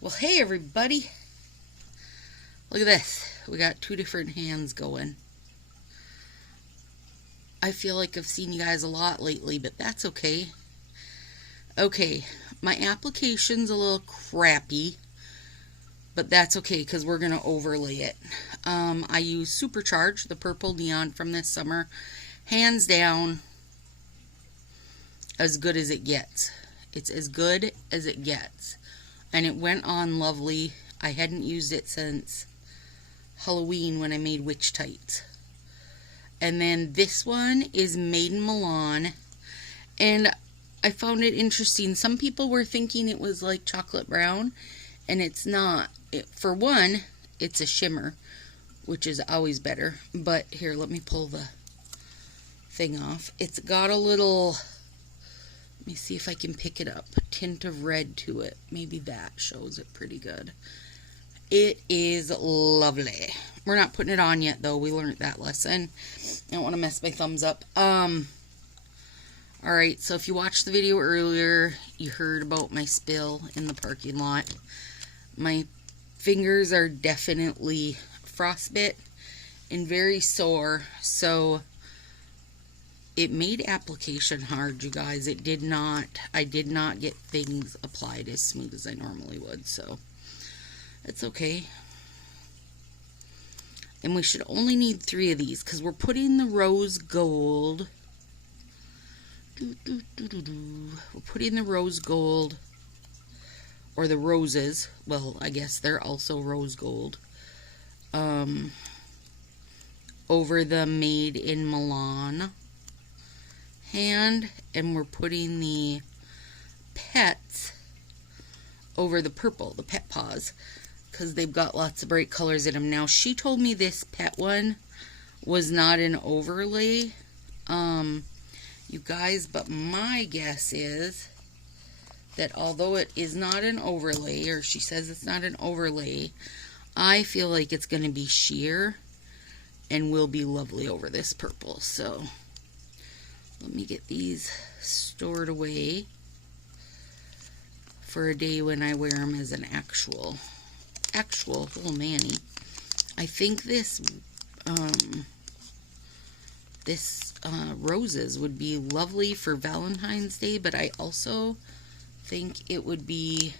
Well, hey everybody. Look at this. We got two different hands going. I feel like I've seen you guys a lot lately, but that's okay. Okay, my application's a little crappy, but that's okay because we're going to overlay it. I use Supercharge, the purple neon from this summer. Hands down, as good as it gets. It's as good as it gets. And it went on lovely. I hadn't used it since Halloween when I made witch tights. And then this one is made in Milan. And I found it interesting. Some people were thinking it was like chocolate brown, and it's not. For one, it's a shimmer, which is always better. But here, let me pull the thing off. It's got a little, let me see if I can pick it up, a tint of red to it. Maybe that shows it pretty good. It is lovely. We're not putting it on yet, though. We learned that lesson. I don't want to mess my thumbs up. Alright, so if you watched the video earlier, you heard about my spill in the parking lot. My fingers are definitely frostbit and very sore, so it made application hard, you guys. I did not get things applied as smooth as I normally would, so it's okay. And we should only need 3 of these because we're putting the rose gold. We're putting the rose gold, or the roses. Well, I guess they're also rose gold. Over the made in Milan hand, and we're putting the pets over the purple, the pet paws, because they've got lots of bright colors in them. Now, she told me this pet one was not an overlay, you guys, but my guess is that although it is not an overlay, or she says it's not an overlay, I feel like it's going to be sheer and will be lovely over this purple. So let me get these stored away for a day when I wear them as an actual little Manny. I think this roses would be lovely for Valentine's Day, but I also think it would be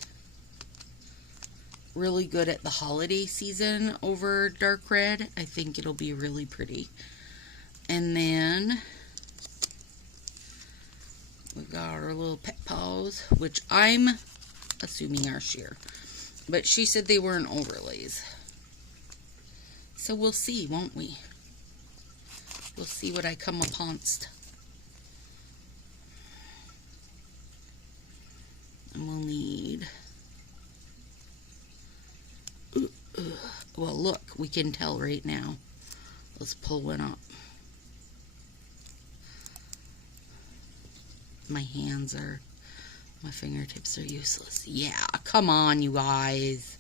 really good at the holiday season over dark red. I think it'll be really pretty. And then we got our little pet paws, which I'm assuming are sheer, but she said they weren't overlays, so we'll see, won't we? We'll see what I come uponst. And we'll need, well, look, we can tell right now. Let's pull one up. My fingertips are useless. Yeah, come on, you guys.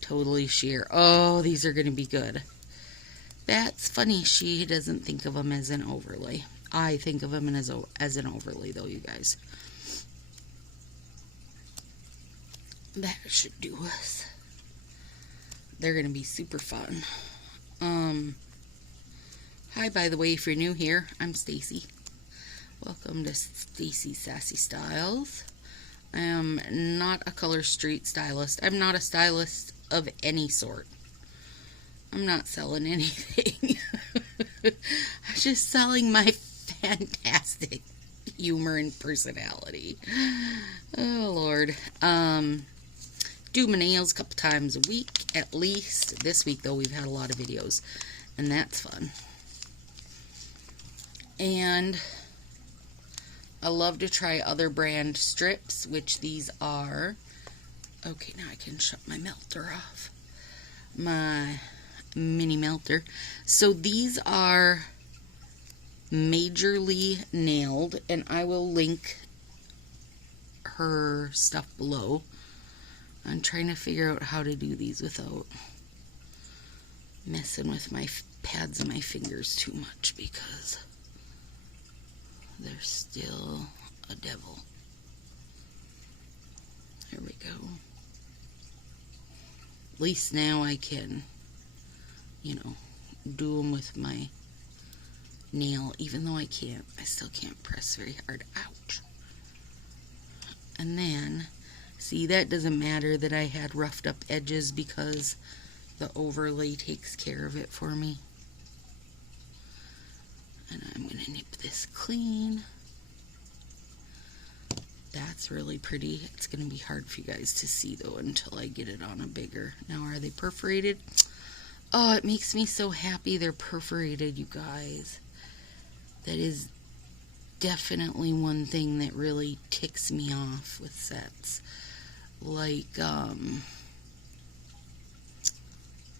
Totally sheer. Oh, these are going to be good. That's funny. She doesn't think of them as an overlay. I think of them as an overlay, though, you guys. That should do us. They're going to be super fun. Hi, by the way, if you're new here, I'm Stacy. Welcome to Stacy Sassy Styles. I am not a color street stylist. I'm not a stylist of any sort. I'm not selling anything. I'm just selling my fantastic humor and personality. Oh, Lord. Do my nails a couple times a week, at least. This week, though, we've had a lot of videos, and that's fun. And I love to try other brand strips, which these are. Okay, now I can shut my melter off. My mini melter. So these are Majorly Nailed, and I will link her stuff below. I'm trying to figure out how to do these without messing with my pads and my fingers too much, because they're still a devil. There we go. At least now I can, do them with my nail, even though I still can't press very hard. Ouch. And then, see, that doesn't matter that I had roughed up edges because the overlay takes care of it for me. And I'm going to nip this clean. That's really pretty. It's going to be hard for you guys to see though until I get it on a bigger. Now, are they perforated? Oh, it makes me so happy they're perforated, you guys. That is definitely one thing that really ticks me off with sets. Like,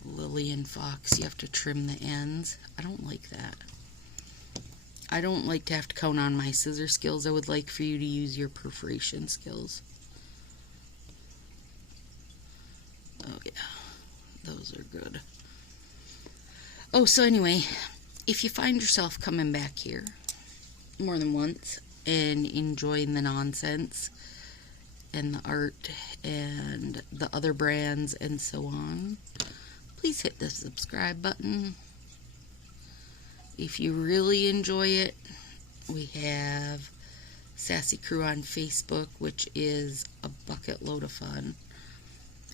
Lily and Fox, you have to trim the ends. I don't like that. I don't like to have to count on my scissor skills. I would like for you to use your perforation skills. Oh yeah, those are good. Oh, so anyway, if you find yourself coming back here more than once and enjoying the nonsense and the art and the other brands and so on, please hit the subscribe button. If you really enjoy it, we have Sassy Crew on Facebook, which is a bucket load of fun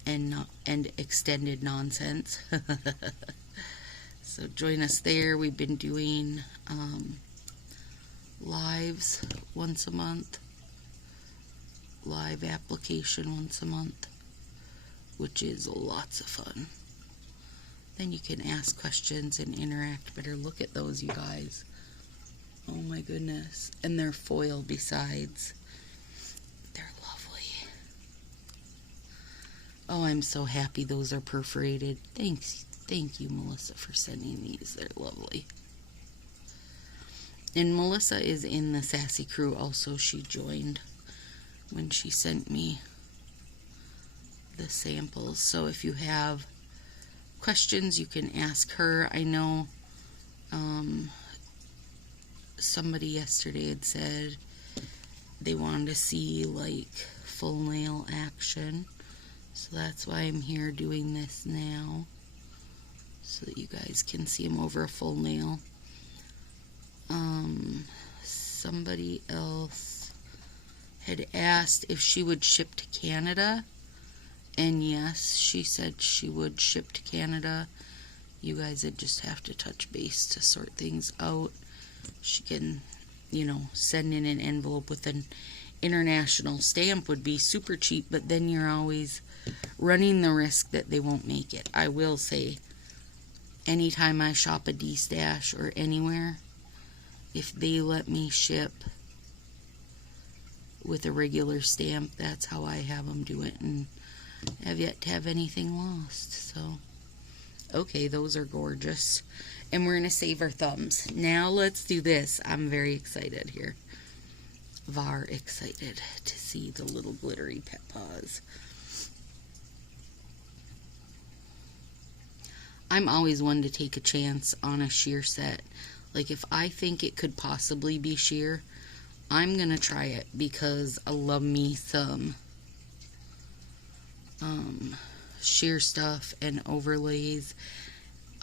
and extended nonsense. So join us there. We've been doing lives once a month, live application once a month, which is lots of fun. Then you can ask questions and interact better. Look at those, you guys. Oh my goodness. And they're foil besides. They're lovely. Oh, I'm so happy those are perforated. Thank you, Melissa, for sending these. They're lovely. And Melissa is in the Sassy Crew also. She joined when she sent me the samples. So if you have questions, you can ask her. I know somebody yesterday had said they wanted to see like full nail action, so that's why I'm here doing this now, so that you guys can see them over a full nail. Somebody else had asked if she would ship to Canada. And yes, she said she would ship to Canada. You guys would just have to touch base to sort things out. She can, send in an envelope with an international stamp would be super cheap, but then you're always running the risk that they won't make it. I will say, anytime I shop a D-Stash or anywhere, if they let me ship with a regular stamp, that's how I have them do it, and have yet to have anything lost. So, okay, those are gorgeous. And we're going to save our thumbs. Now let's do this. I'm very excited here. Excited to see the little glittery pet paws. I'm always one to take a chance on a sheer set. Like if I think it could possibly be sheer, I'm going to try it because I love me some sheer stuff and overlays.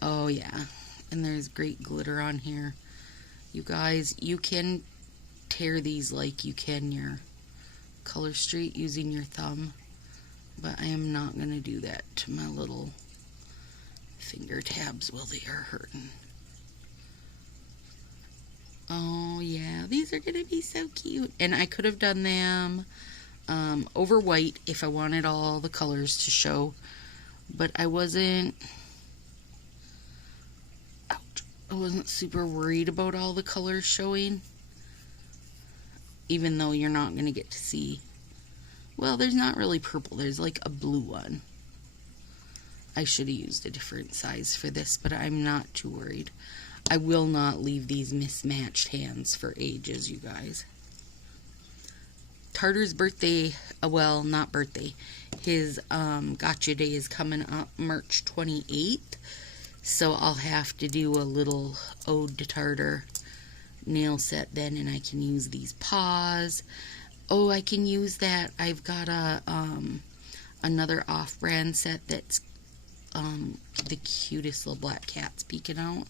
Oh yeah, and there's great glitter on here. You guys, you can tear these like you can your Color Street using your thumb, but I am not going to do that to my little finger tabs while they are hurting. Oh yeah, these are going to be so cute. And I could have done them over white if I wanted all the colors to show, but I wasn't super worried about all the colors showing, even though you're not going to get to see. Well, there's not really purple, there's like a blue one. I should have used a different size for this, but I'm not too worried. I will not leave these mismatched hands for ages, you guys. Tartar's birthday, well, not birthday, his gotcha day is coming up March 28th, so I'll have to do a little ode to Tartar nail set then, and I can use these paws. Oh, I can use that. I've got a another off-brand set that's the cutest little black cats peeking out.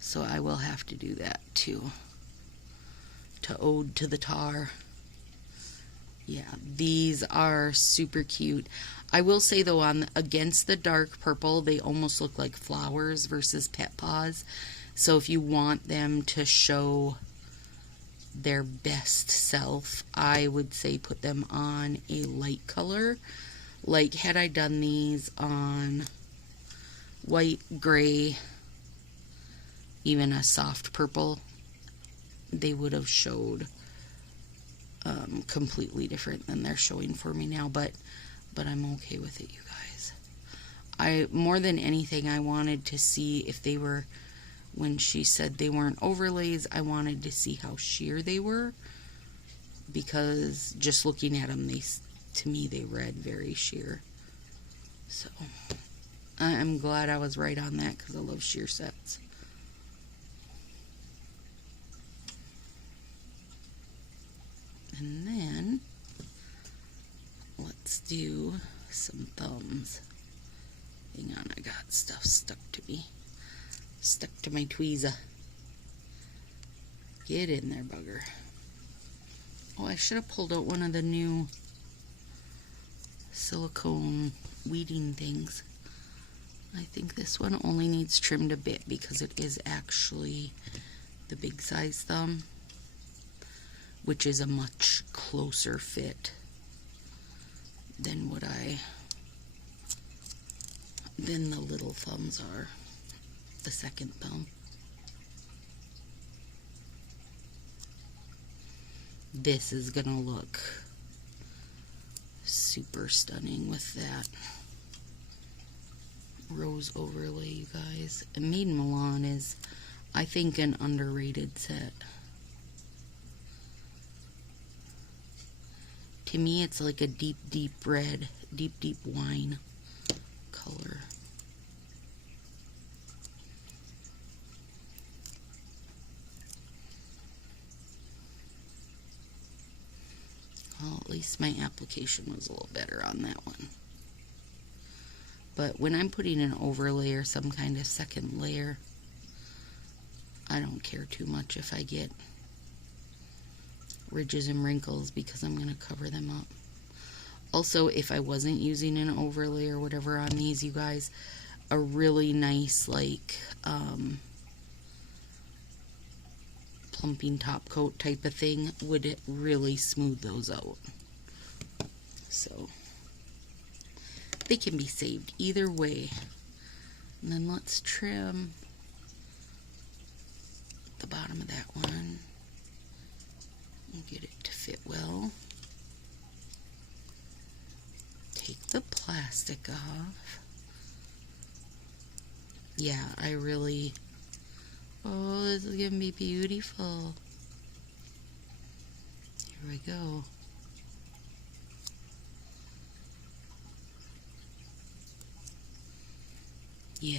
So I will have to do that too. To ode to the tar. Yeah, these are super cute. I will say though, against the dark purple, they almost look like flowers versus pet paws. So if you want them to show their best self, I would say put them on a light color. Like, had I done these on white, gray, even a soft purple, they would have showed completely different than they're showing for me now, but I'm okay with it, you guys. More than anything, I wanted to see if they were, when she said they weren't overlays, I wanted to see how sheer they were, because just looking at them, to me they read very sheer. So I'm glad I was right on that, because I love sheer sets. And then let's do some thumbs. Hang on, I got stuff stuck to me. Stuck to my tweezer. Get in there, bugger. Oh, I should have pulled out one of the new silicone weeding things. I think this one only needs trimmed a bit because it is actually the big size thumb, which is a much closer fit than than the little thumbs are, the second thumb. This is gonna look super stunning with that rose overlay, you guys. And Made in Milan is, I think, an underrated set. To me, it's like a deep, deep red, deep, deep wine color. Well, at least my application was a little better on that one. But when I'm putting an overlay or some kind of second layer, I don't care too much if I get ridges and wrinkles, because I'm going to cover them up. Also, if I wasn't using an overlay or whatever on these, you guys, a really nice, like, plumping top coat type of thing would really smooth those out. So they can be saved either way. And then let's trim the bottom of that one and get it to fit well. Take the plastic off. Yeah, I really... Oh, this is gonna be beautiful. Here we go. Yeah.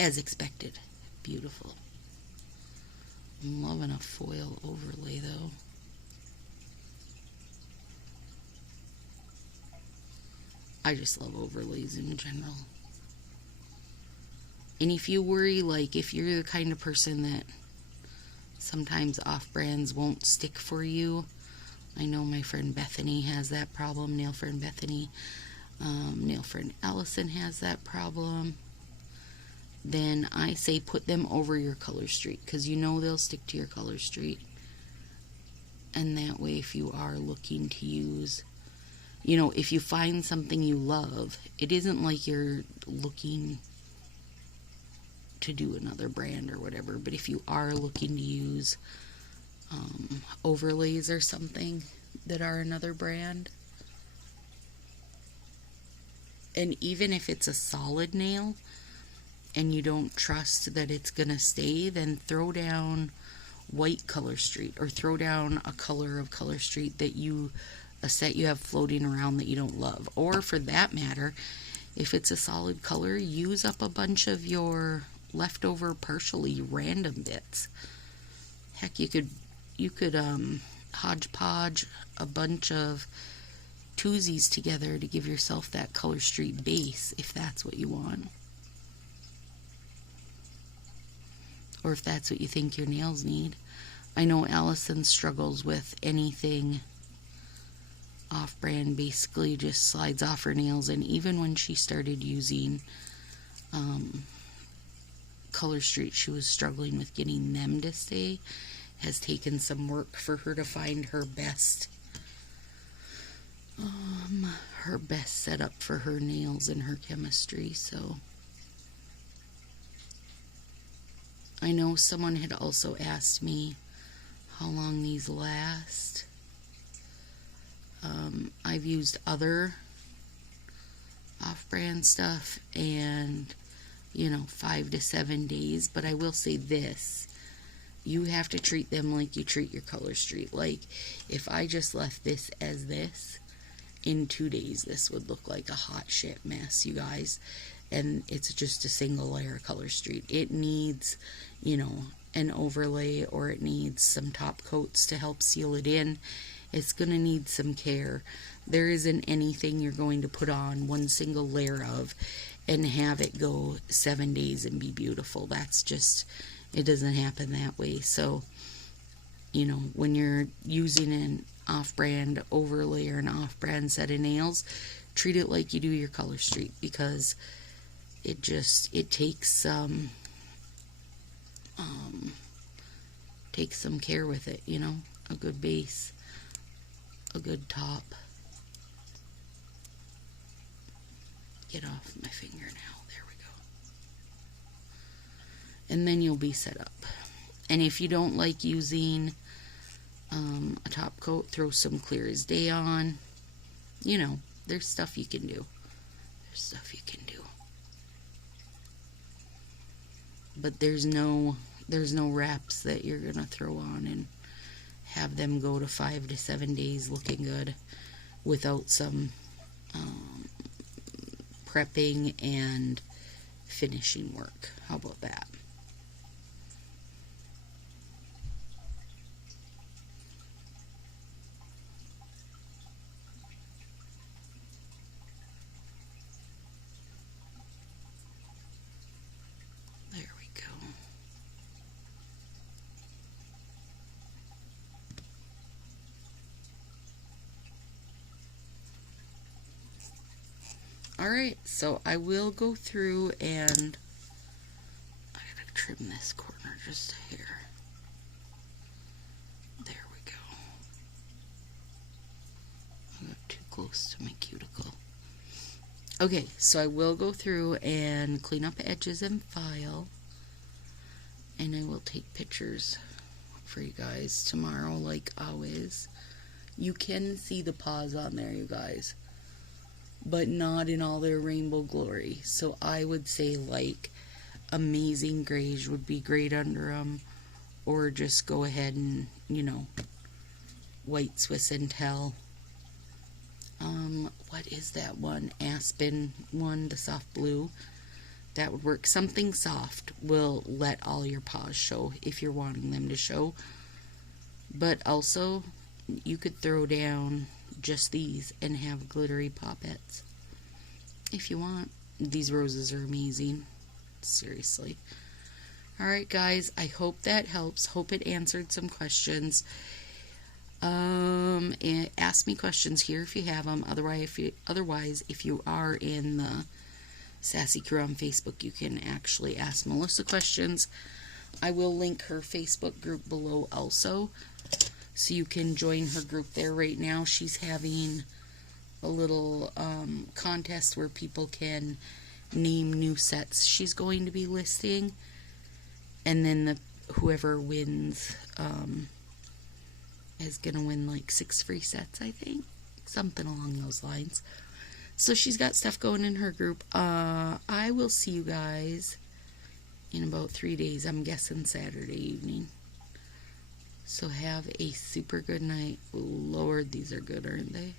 As expected. Beautiful. I'm loving a foil overlay though. I just love overlays in general. And if you worry, like, if you're the kind of person that sometimes off-brands won't stick for you, I know my friend Bethany has that problem, nail friend Bethany, nail friend Allison has that problem, then I say put them over your color street, because you know they'll stick to your color street. And that way, if you are looking to use, you know, if you find something you love, it isn't like you're looking to do another brand or whatever, but if you are looking to use overlays or something that are another brand, and even if it's a solid nail and you don't trust that it's gonna stay, then throw down white color street, or throw down a color of color street that a set you have floating around that you don't love. Or for that matter, if it's a solid color, use up a bunch of your leftover partially random bits. Heck, you could hodgepodge a bunch of twosies together to give yourself that Color Street base if that's what you want. Or if that's what you think your nails need. I know Allison struggles with anything off-brand, basically just slides off her nails, and even when she started using Color Street, she was struggling with getting them to stay. Has taken some work for her to find her best setup for her nails and her chemistry. So I know someone had also asked me how long these last. I've used other off-brand stuff and 5 to 7 days, but I will say this: you have to treat them like you treat your Color Street. Like, if I just left this as this, in 2 days this would look like a hot shit mess, you guys. And it's just a single layer of Color Street. It needs an overlay, or it needs some top coats to help seal it in. It's going to need some care. There isn't anything you're going to put on one single layer of and have it go 7 days and be beautiful. That's just, it doesn't happen that way. So, when you're using an off-brand overlay or an off-brand set of nails, treat it like you do your Color Street, because it takes some care with it, a good base, a good top. Get off my finger now. There we go. And then you'll be set up. And if you don't like using a top coat, throw some Clear as Day on. There's stuff you can do. But there's no wraps that you're gonna throw on and have them go to 5 to 7 days looking good without some prepping and finishing work. How about that? There we go. Alright, so I will go through and I gotta trim this corner just a hair. There we go. I got too close to my cuticle. Okay, so I will go through and clean up edges and file, and I will take pictures for you guys tomorrow like always. You can see the paws on there, you guys, but not in all their rainbow glory. So I would say like Amazing Grays would be great under them, or just go ahead and, White Swiss and Tell. What is that one? Aspen one, the soft blue. That would work. Something soft will let all your paws show if you're wanting them to show. But also, you could throw down just these and have glittery poppets if you want. These roses are amazing. Seriously. Alright guys, I hope that helps. Hope it answered some questions. Ask me questions here if you have them. Otherwise, if you are in the Sassy Crew on Facebook, you can actually ask Melissa questions. I will link her Facebook group below also, so you can join her group there. Right now she's having a little contest where people can name new sets she's going to be listing, and then whoever wins is gonna win like 6 free sets, I think, something along those lines. So she's got stuff going in her group. I will see you guys in about 3 days. I'm guessing Saturday evening. So have a super good night. Lord, these are good, aren't they?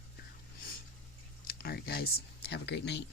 Alright guys, have a great night.